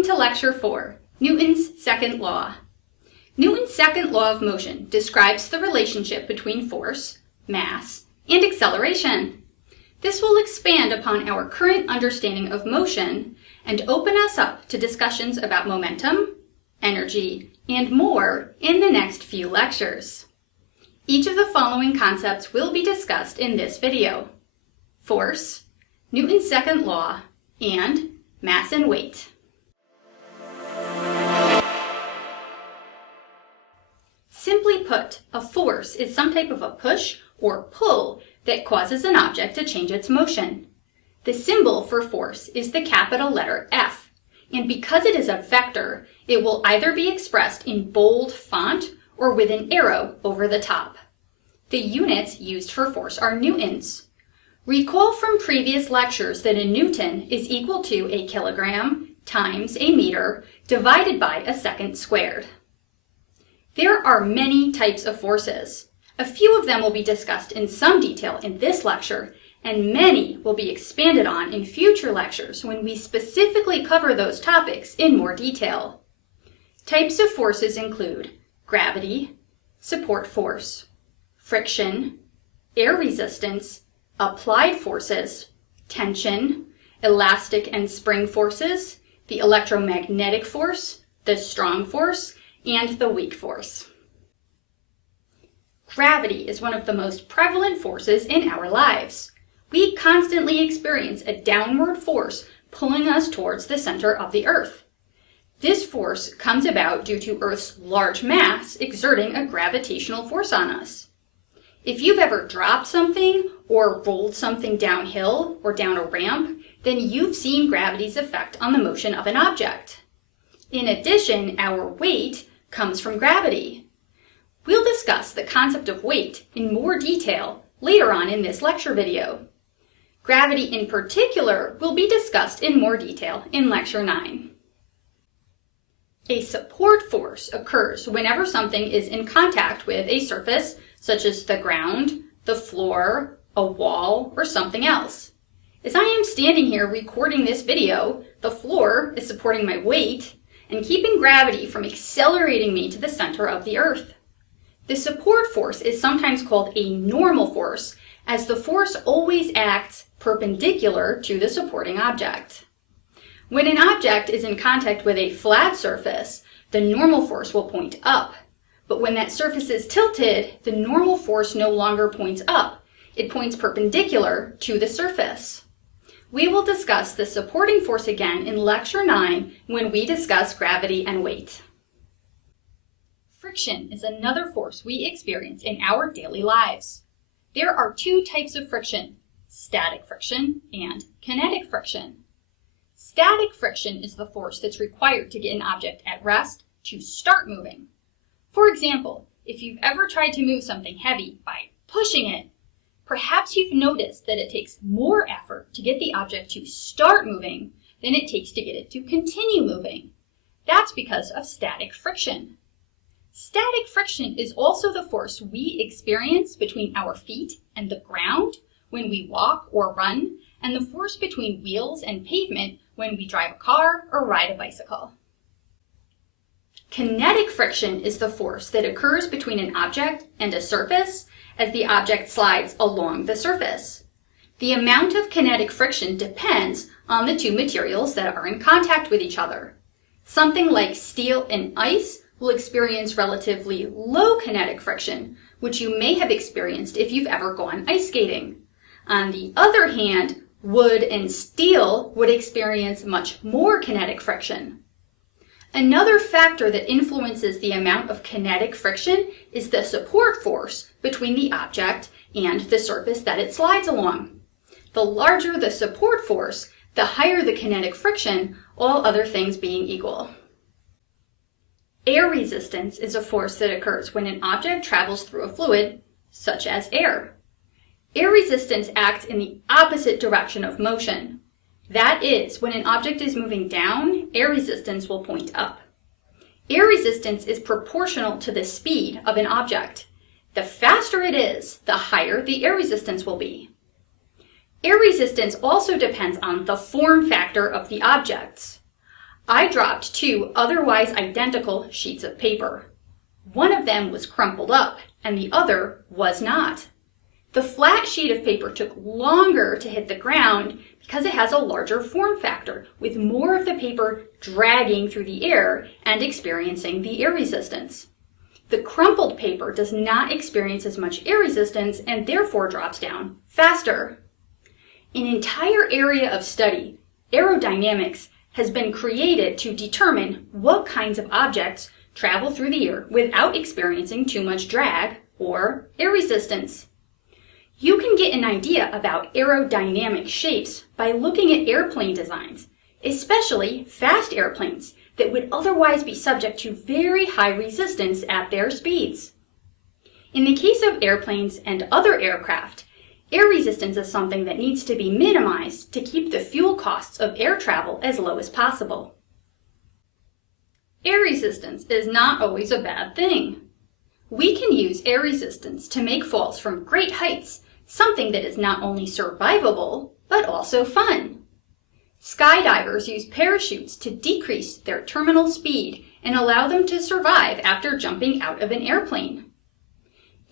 Welcome to Lecture 4, Newton's Second Law. Newton's second law of motion describes the relationship between force, mass, and acceleration. This will expand upon our current understanding of motion and open us up to discussions about momentum, energy, and more in the next few lectures. Each of the following concepts will be discussed in this video: force, Newton's second law, and mass and weight. Simply put, a force is some type of a push or pull that causes an object to change its motion. The symbol for force is the capital letter F, and because it is a vector, it will either be expressed in bold font or with an arrow over the top. The units used for force are newtons. Recall from previous lectures that a newton is equal to a kilogram times a meter divided by a second squared. There are many types of forces. A few of them will be discussed in some detail in this lecture, and many will be expanded on in future lectures when we specifically cover those topics in more detail. Types of forces include gravity, support force, friction, air resistance, applied forces, tension, elastic and spring forces, the electromagnetic force, the strong force, and the weak force. Gravity is one of the most prevalent forces in our lives. We constantly experience a downward force pulling us towards the center of the Earth. This force comes about due to Earth's large mass exerting a gravitational force on us. If you've ever dropped something or rolled something downhill or down a ramp, then you've seen gravity's effect on the motion of an object. In addition, our weight comes from gravity. We'll discuss the concept of weight in more detail later on in this lecture video. Gravity in particular will be discussed in more detail in Lecture 9. A support force occurs whenever something is in contact with a surface such as the ground, the floor, a wall, or something else. As I am standing here recording this video, the floor is supporting my weight and keeping gravity from accelerating me to the center of the Earth. The support force is sometimes called a normal force, as the force always acts perpendicular to the supporting object. When an object is in contact with a flat surface, the normal force will point up. But when that surface is tilted, the normal force no longer points up. It points perpendicular to the surface. We will discuss the supporting force again in Lecture 9 when we discuss gravity and weight. Friction is another force we experience in our daily lives. There are two types of friction: static friction and kinetic friction. Static friction is the force that's required to get an object at rest to start moving. For example, if you've ever tried to move something heavy by pushing it, perhaps you've noticed that it takes more effort to get the object to start moving than it takes to get it to continue moving. That's because of static friction. Static friction is also the force we experience between our feet and the ground when we walk or run, and the force between wheels and pavement when we drive a car or ride a bicycle. Kinetic friction is the force that occurs between an object and a surface as the object slides along the surface. The amount of kinetic friction depends on the two materials that are in contact with each other. Something like steel and ice will experience relatively low kinetic friction, which you may have experienced if you've ever gone ice skating. On the other hand, wood and steel would experience much more kinetic friction. Another factor that influences the amount of kinetic friction is the support force between the object and the surface that it slides along. The larger the support force, the higher the kinetic friction, all other things being equal. Air resistance is a force that occurs when an object travels through a fluid, such as air. Air resistance acts in the opposite direction of motion. That is, when an object is moving down, air resistance will point up. Air resistance is proportional to the speed of an object. The faster it is, the higher the air resistance will be. Air resistance also depends on the form factor of the objects. I dropped two otherwise identical sheets of paper. One of them was crumpled up and the other was not. The flat sheet of paper took longer to hit the ground because it has a larger form factor, with more of the paper dragging through the air and experiencing the air resistance. The crumpled paper does not experience as much air resistance and therefore drops down faster. An entire area of study, aerodynamics, has been created to determine what kinds of objects travel through the air without experiencing too much drag or air resistance. You can get an idea about aerodynamic shapes by looking at airplane designs, especially fast airplanes that would otherwise be subject to very high resistance at their speeds. In the case of airplanes and other aircraft, air resistance is something that needs to be minimized to keep the fuel costs of air travel as low as possible. Air resistance is not always a bad thing. We can use air resistance to make falls from great heights something that is not only survivable, but also fun. Skydivers use parachutes to decrease their terminal speed and allow them to survive after jumping out of an airplane.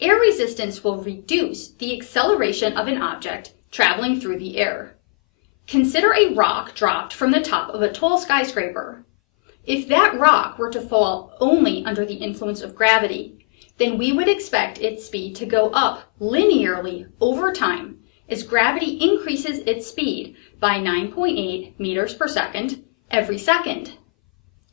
Air resistance will reduce the acceleration of an object traveling through the air. Consider a rock dropped from the top of a tall skyscraper. If that rock were to fall only under the influence of gravity, then we would expect its speed to go up linearly over time as gravity increases its speed by 9.8 meters per second every second.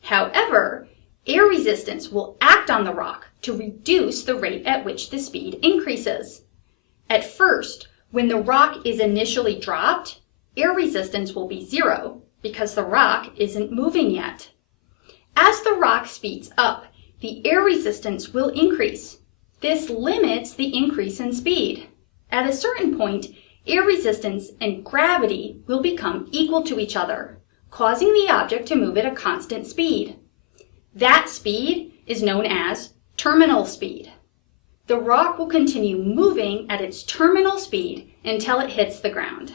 However, air resistance will act on the rock to reduce the rate at which the speed increases. At first, when the rock is initially dropped, air resistance will be zero because the rock isn't moving yet. As the rock speeds up, the air resistance will increase. This limits the increase in speed. At a certain point, air resistance and gravity will become equal to each other, causing the object to move at a constant speed. That speed is known as terminal speed. The rock will continue moving at its terminal speed until it hits the ground.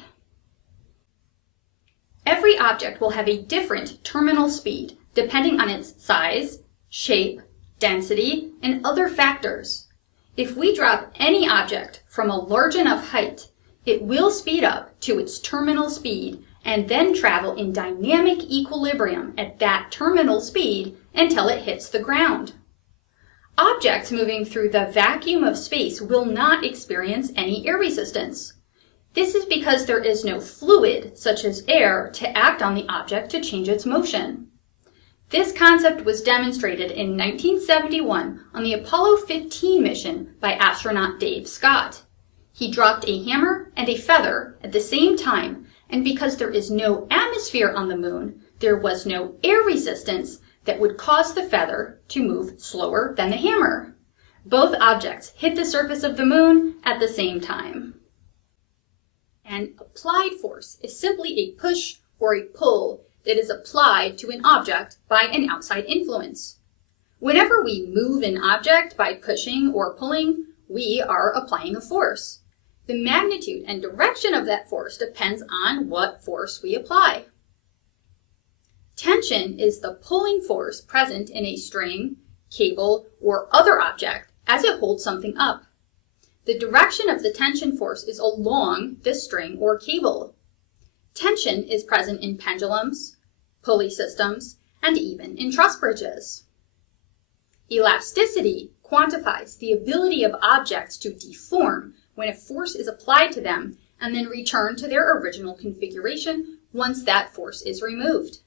Every object will have a different terminal speed depending on its size, shape, density, and other factors. If we drop any object from a large enough height, it will speed up to its terminal speed and then travel in dynamic equilibrium at that terminal speed until it hits the ground. Objects moving through the vacuum of space will not experience any air resistance. This is because there is no fluid, such as air, to act on the object to change its motion. This concept was demonstrated in 1971 on the Apollo 15 mission by astronaut Dave Scott. He dropped a hammer and a feather at the same time, and because there is no atmosphere on the moon, there was no air resistance that would cause the feather to move slower than the hammer. Both objects hit the surface of the moon at the same time. An applied force is simply a push or a pull that is applied to an object by an outside influence. Whenever we move an object by pushing or pulling, we are applying a force. The magnitude and direction of that force depends on what force we apply. Tension is the pulling force present in a string, cable, or other object as it holds something up. The direction of the tension force is along the string or cable. Tension is present in pendulums, pulley systems, and even in truss bridges. Elasticity quantifies the ability of objects to deform when a force is applied to them and then return to their original configuration once that force is removed.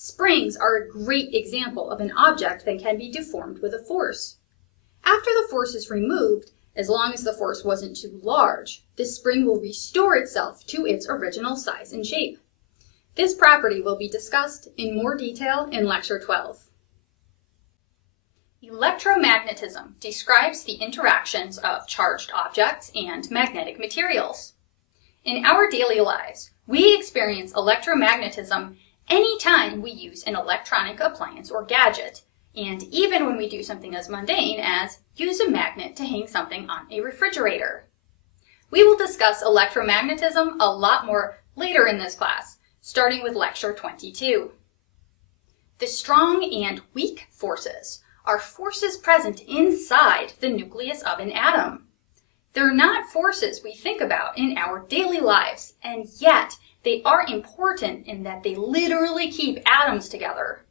Springs are a great example of an object that can be deformed with a force. After the force is removed, as long as the force wasn't too large, the spring will restore itself to its original size and shape. This property will be discussed in more detail in Lecture 12. Electromagnetism describes the interactions of charged objects and magnetic materials. In our daily lives, we experience electromagnetism anytime we use an electronic appliance or gadget, and even when we do something as mundane as use a magnet to hang something on a refrigerator. We will discuss electromagnetism a lot more later in this class, starting with Lecture 22. The strong and weak forces are forces present inside the nucleus of an atom. They're not forces we think about in our daily lives, and yet they are important in that they literally keep atoms together.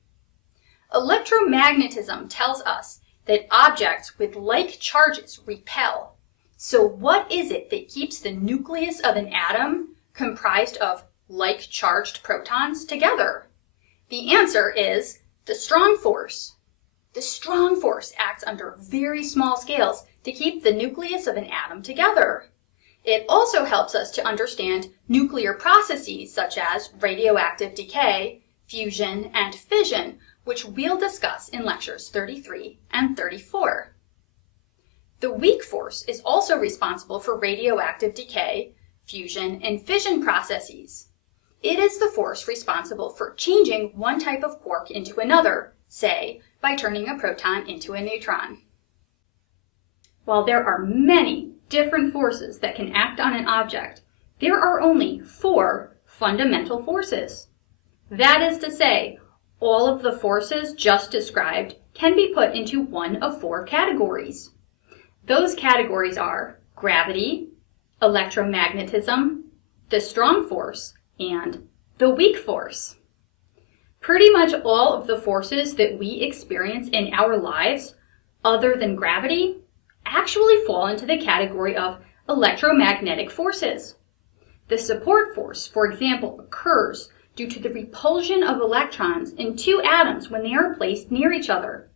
Electromagnetism tells us that objects with like charges repel. So what is it that keeps the nucleus of an atom comprised of like charged protons together? The answer is the strong force. The strong force acts under very small scales to keep the nucleus of an atom together. It also helps us to understand nuclear processes such as radioactive decay, fusion, and fission, which we'll discuss in lectures 33 and 34. The weak force is also responsible for radioactive decay, fusion, and fission processes. It is the force responsible for changing one type of quark into another, say, by turning a proton into a neutron. While there are many different forces that can act on an object, there are only 4 fundamental forces. That is to say, all of the forces just described can be put into one of 4 categories. Those categories are gravity, electromagnetism, the strong force, and the weak force. Pretty much all of the forces that we experience in our lives, other than gravity, actually fall into the category of electromagnetic forces. The support force, for example, occurs due to the repulsion of electrons in 2 atoms when they are placed near each other.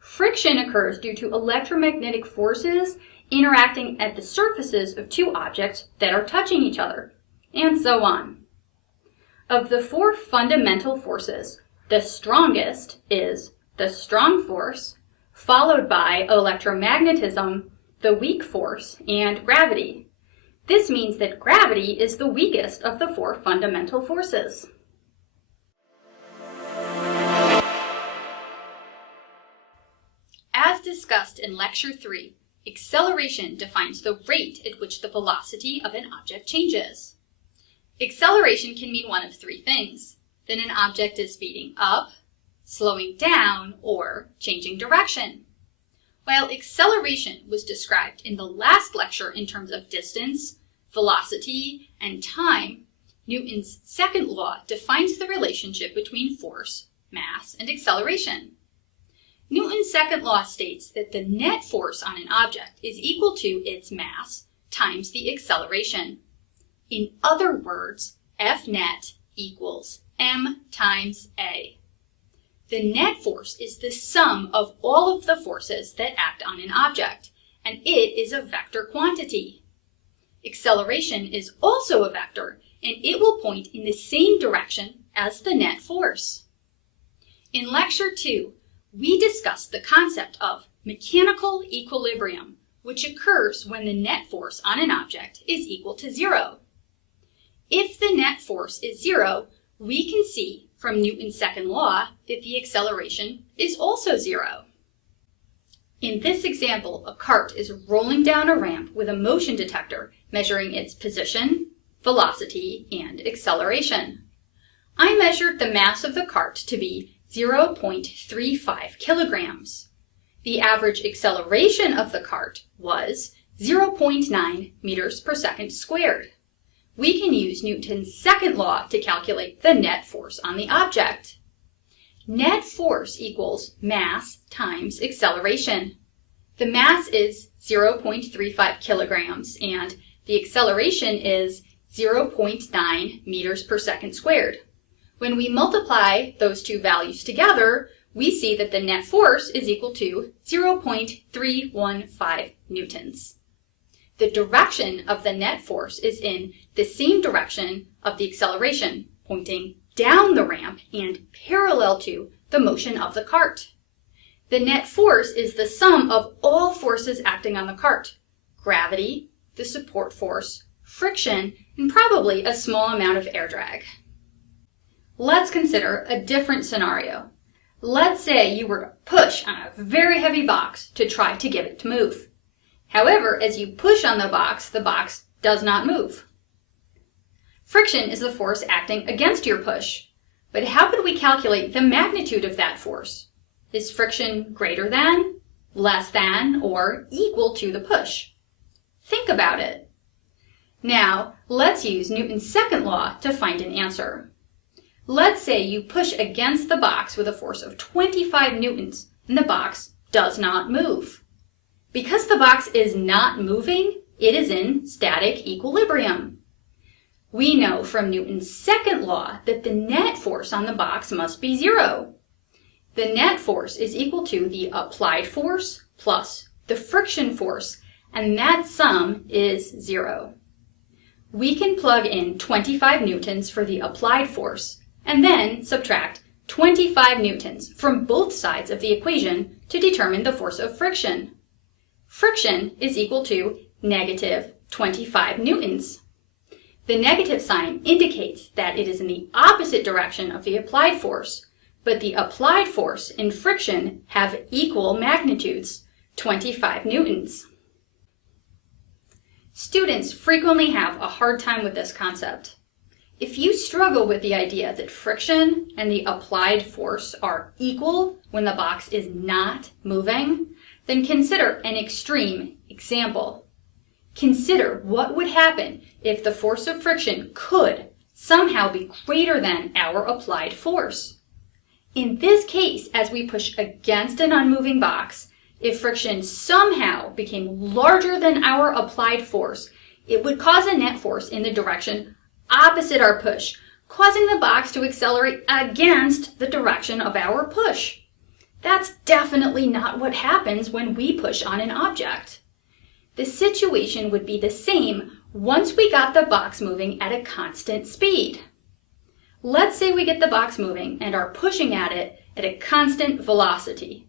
Friction occurs due to electromagnetic forces interacting at the surfaces of 2 objects that are touching each other, and so on. Of the 4 fundamental forces, the strongest is the strong force, followed by electromagnetism, the weak force, and gravity. This means that gravity is the weakest of the 4 fundamental forces. As discussed in Lecture 3, acceleration defines the rate at which the velocity of an object changes. Acceleration can mean one of 3 things: that an object is speeding up, slowing down, or changing direction. While acceleration was described in the last lecture in terms of distance, velocity, and time, Newton's second law defines the relationship between force, mass, and acceleration. Newton's second law states that the net force on an object is equal to its mass times the acceleration. In other words, F net equals m times a. The net force is the sum of all of the forces that act on an object, and it is a vector quantity. Acceleration is also a vector, and it will point in the same direction as the net force. In Lecture 2, we discussed the concept of mechanical equilibrium, which occurs when the net force on an object is equal to 0. If the net force is 0, we can see from Newton's second law that the acceleration is also 0. In this example, a cart is rolling down a ramp with a motion detector measuring its position, velocity, and acceleration. I measured the mass of the cart to be 0.35 kilograms. The average acceleration of the cart was 0.9 meters per second squared. We can use Newton's second law to calculate the net force on the object. Net force equals mass times acceleration. The mass is 0.35 kilograms and the acceleration is 0.9 meters per second squared. When we multiply those 2 values together, we see that the net force is equal to 0.315 newtons. The direction of the net force is in the same direction of the acceleration, pointing down the ramp and parallel to the motion of the cart. The net force is the sum of all forces acting on the cart: gravity, the support force, friction, and probably a small amount of air drag. Let's consider a different scenario. Let's say you were to push on a very heavy box to try to get it to move. However, as you push on the box does not move. Friction is the force acting against your push. But how could we calculate the magnitude of that force? Is friction greater than, less than, or equal to the push? Think about it. Now, let's use Newton's second law to find an answer. Let's say you push against the box with a force of 25 newtons and the box does not move. Because the box is not moving, it is in static equilibrium. We know from Newton's second law that the net force on the box must be zero. The net force is equal to the applied force plus the friction force, and that sum is zero. We can plug in 25 newtons for the applied force and then subtract 25 newtons from both sides of the equation to determine the force of friction. Friction is equal to negative 25 newtons. The negative sign indicates that it is in the opposite direction of the applied force, but the applied force and friction have equal magnitudes, 25 newtons. Students frequently have a hard time with this concept. If you struggle with the idea that friction and the applied force are equal when the box is not moving, then consider an extreme example. Consider what would happen if the force of friction could somehow be greater than our applied force. In this case, as we push against an unmoving box, if friction somehow became larger than our applied force, it would cause a net force in the direction opposite our push, causing the box to accelerate against the direction of our push. That's definitely not what happens when we push on an object. The situation would be the same once we got the box moving at a constant speed. Let's say we get the box moving and are pushing at it at a constant velocity.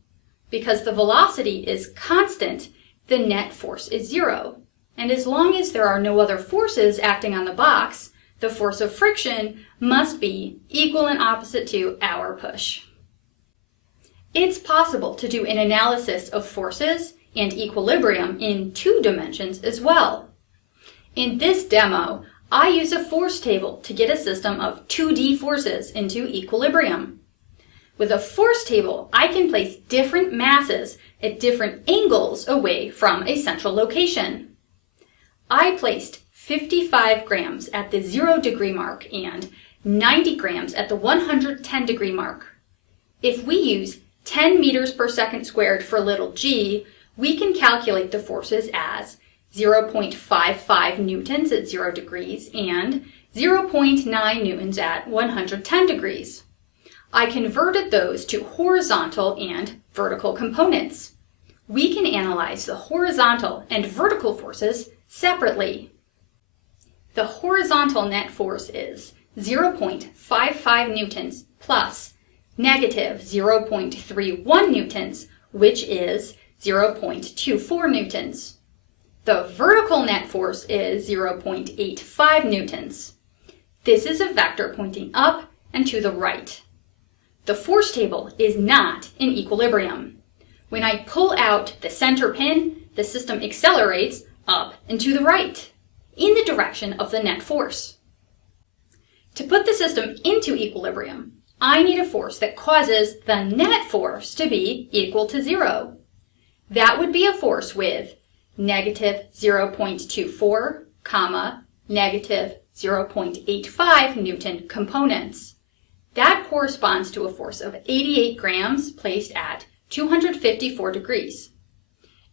Because the velocity is constant, the net force is zero. And as long as there are no other forces acting on the box, the force of friction must be equal and opposite to our push. It's possible to do an analysis of forces and equilibrium in 2 dimensions as well. In this demo, I use a force table to get a system of 2D forces into equilibrium. With a force table, I can place different masses at different angles away from a central location. I placed 55 grams at the 0 degree mark and 90 grams at the 110 degree mark. If we use 10 meters per second squared for little g, we can calculate the forces as 0.55 newtons at 0 degrees and 0.9 newtons at 110 degrees. I converted those to horizontal and vertical components. We can analyze the horizontal and vertical forces separately. The horizontal net force is 0.55 newtons plus negative 0.31 newtons, which is 0.24 newtons. The vertical net force is 0.85 newtons. This is a vector pointing up and to the right. The force table is not in equilibrium. When I pull out the center pin, the system accelerates up and to the right, in the direction of the net force. To put the system into equilibrium, I need a force that causes the net force to be equal to 0. That would be a force with negative 0.24, negative 0.85 Newton components. That corresponds to a force of 88 grams placed at 254 degrees.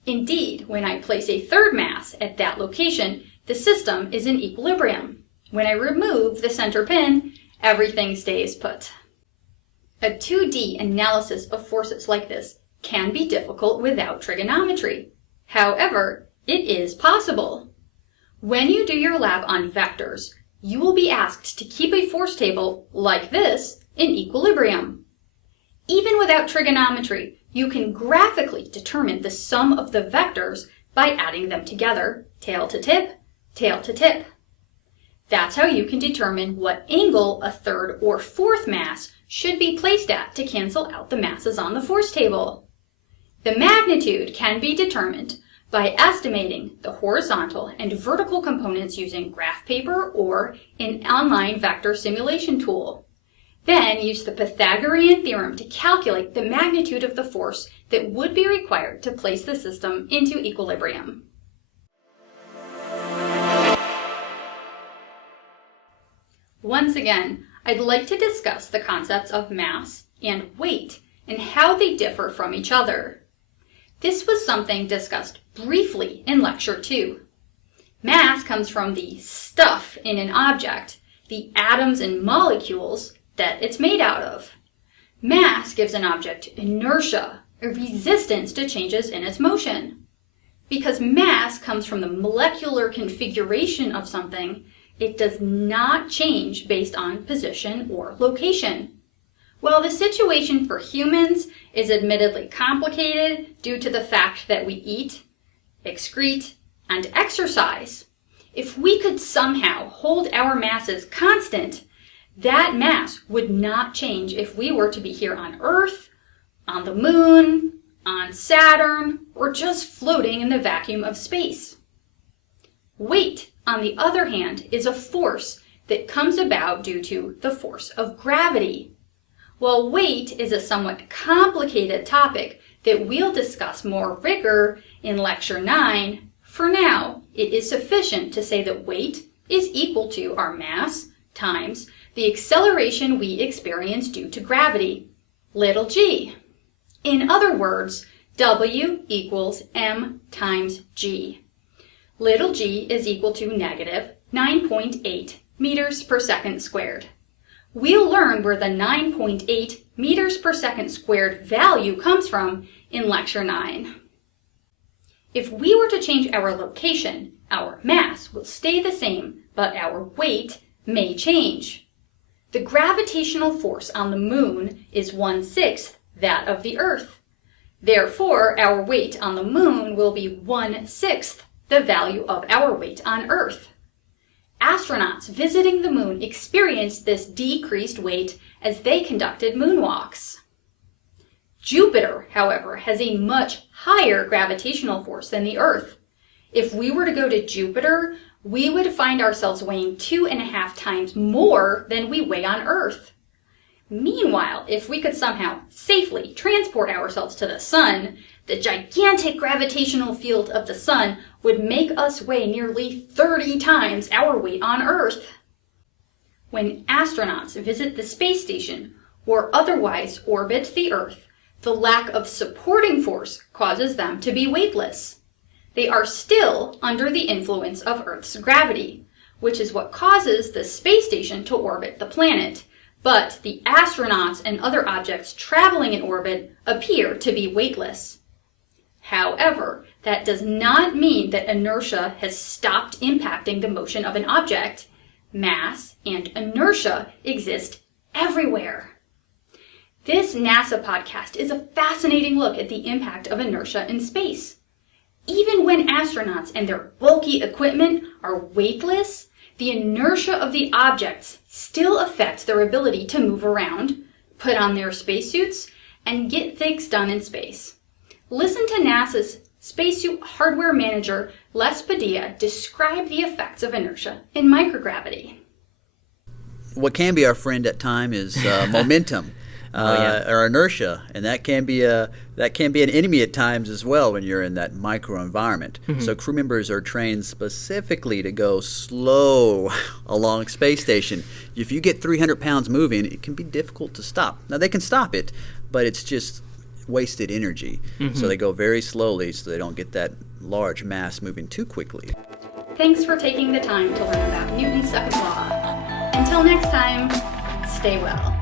Indeed, when I place a third mass at that location, the system is in equilibrium. When I remove the center pin, everything stays put. A 2D analysis of forces like this can be difficult without trigonometry. However, it is possible. When you do your lab on vectors, you will be asked to keep a force table like this in equilibrium. Even without trigonometry, you can graphically determine the sum of the vectors by adding them together, tail to tip, tail to tip. That's how you can determine what angle a third or fourth mass should be placed at to cancel out the masses on the force table. The magnitude can be determined by estimating the horizontal and vertical components using graph paper or an online vector simulation tool. Then use the Pythagorean theorem to calculate the magnitude of the force that would be required to place the system into equilibrium. Once again, I'd like to discuss the concepts of mass and weight and how they differ from each other. This was something discussed briefly in Lecture 2. Mass comes from the stuff in an object, the atoms and molecules that it's made out of. Mass gives an object inertia, a resistance to changes in its motion. Because mass comes from the molecular configuration of something, it does not change based on position or location. While the situation for humans is admittedly complicated due to the fact that we eat, excrete, and exercise, if we could somehow hold our masses constant, that mass would not change if we were to be here on Earth, on the Moon, on Saturn, or just floating in the vacuum of space. Weight, on the other hand, is a force that comes about due to the force of gravity. While weight is a somewhat complicated topic that we'll discuss more rigor in Lecture 9, for now, it is sufficient to say that weight is equal to our mass times the acceleration we experience due to gravity, little g. In other words, W equals m times g. Little g is equal to negative 9.8 meters per second squared. We'll learn where the 9.8 meters per second squared value comes from in Lecture 9. If we were to change our location, our mass will stay the same, but our weight may change. The gravitational force on the Moon is 1/6 that of the Earth. Therefore, our weight on the Moon will be 1/6 the value of our weight on Earth. Astronauts visiting the Moon experienced this decreased weight as they conducted moonwalks. Jupiter, however, has a much higher gravitational force than the Earth. If we were to go to Jupiter, we would find ourselves weighing 2.5 times more than we weigh on Earth. Meanwhile, if we could somehow safely transport ourselves to the Sun, the gigantic gravitational field of the Sun would make us weigh nearly 30 times our weight on Earth. When astronauts visit the space station or otherwise orbit the Earth, the lack of supporting force causes them to be weightless. They are still under the influence of Earth's gravity, which is what causes the space station to orbit the planet, but the astronauts and other objects traveling in orbit appear to be weightless. However, that does not mean that inertia has stopped impacting the motion of an object. Mass and inertia exist everywhere. This NASA podcast is a fascinating look at the impact of inertia in space. Even when astronauts and their bulky equipment are weightless, the inertia of the objects still affects their ability to move around, put on their spacesuits, and get things done in space. Listen to NASA's spacesuit hardware manager, Les Padilla, describe the effects of inertia in microgravity. What can be our friend at time is momentum. Or inertia, and that can be an enemy at times as well when you're in that microenvironment. Mm-hmm. So crew members are trained specifically to go slow along space station. If you get 300 pounds moving, it can be difficult to stop. Now they can stop it, but it's just wasted energy. Mm-hmm. So they go very slowly so they don't get that large mass moving too quickly. Thanks for taking the time to learn about Newton's second law. Until next time, stay well.